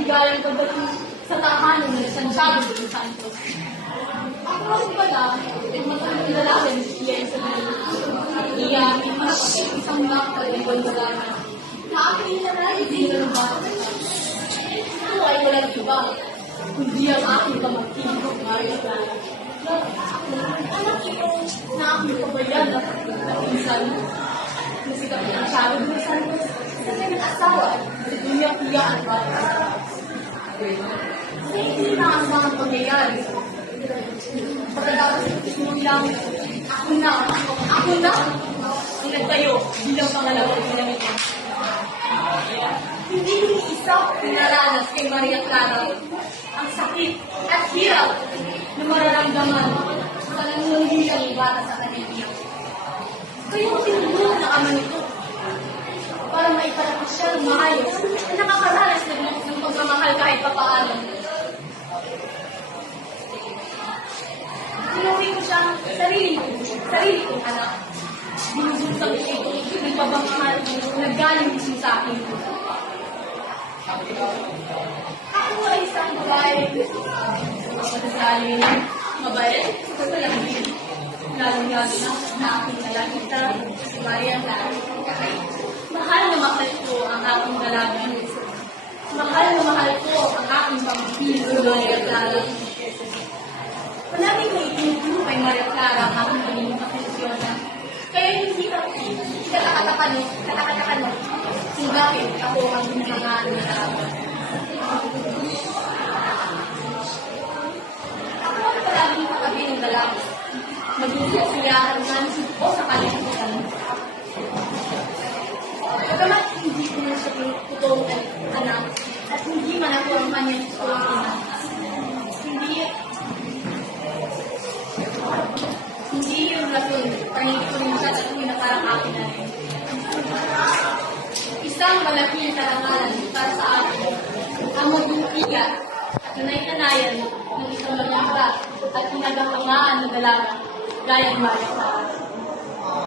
maligayang pagdating sa tahanan ng Santiago de los Santos. Ako kasi pala, ay matulong lalaki ng siya sa iya, ay malapit isang bakal ng bandalanan. Na aking nanay, hindi na ng bata. Ito ay walang iba, kundi ang aking pamangkin, Maria Clara. Anak ito na aking kabayan at pinsan. Nasikat ng Santiago de los Santos sa kanyang asawa sa dunya-kuya ang bata. Kasi hindi na ang mga pangyayari. Pagkatapos ng lang, ako na ang nagtayo bilang pangalawang ginamit. Hindi ni isa pinaranas kay Maria Clara ang sakit at hirap na mararamdaman sa nangungilang bata sa kanya. Kaya tinulungan na ama nito para maipatapos siya ng maayos na nakakaranas ng pagmamahal kahit papaano. Tinuwi ko siyang sarili kong anak. Binubusang ito, nagpapamahal, naggaling mismo sa akin. Ako ay isang babae, matasaling, mabait, kasalangin. Lalong-lalo na aking nalakita, si Maria Clara. Mahal na mahal ko ang aking dalaga. Mahal na mahal ko ang aking pamangkin, si Maria Clara. Palaging may itinuturo kay Maria Clara ang aking pagiging pakisyon. Kaya hindi katakatakan mo kung bakit ako ang hinahangaan ng dalaga. Ako ang palaging katabi ng dalaga. Maging siyahan man o sa kanyang kanan. Pagkamat hindi ko na siya totoong anak at hindi man ako ang kanyang totoong ina. Hindi yung rason, pangit ko rin siya at pinakarang akin na rin. Isang malaking karangalan para sa akin ang magbukigat at tunay-tanayan ng isang maganda at pinagapangaan ng dalaga gaya ng Maria Clara.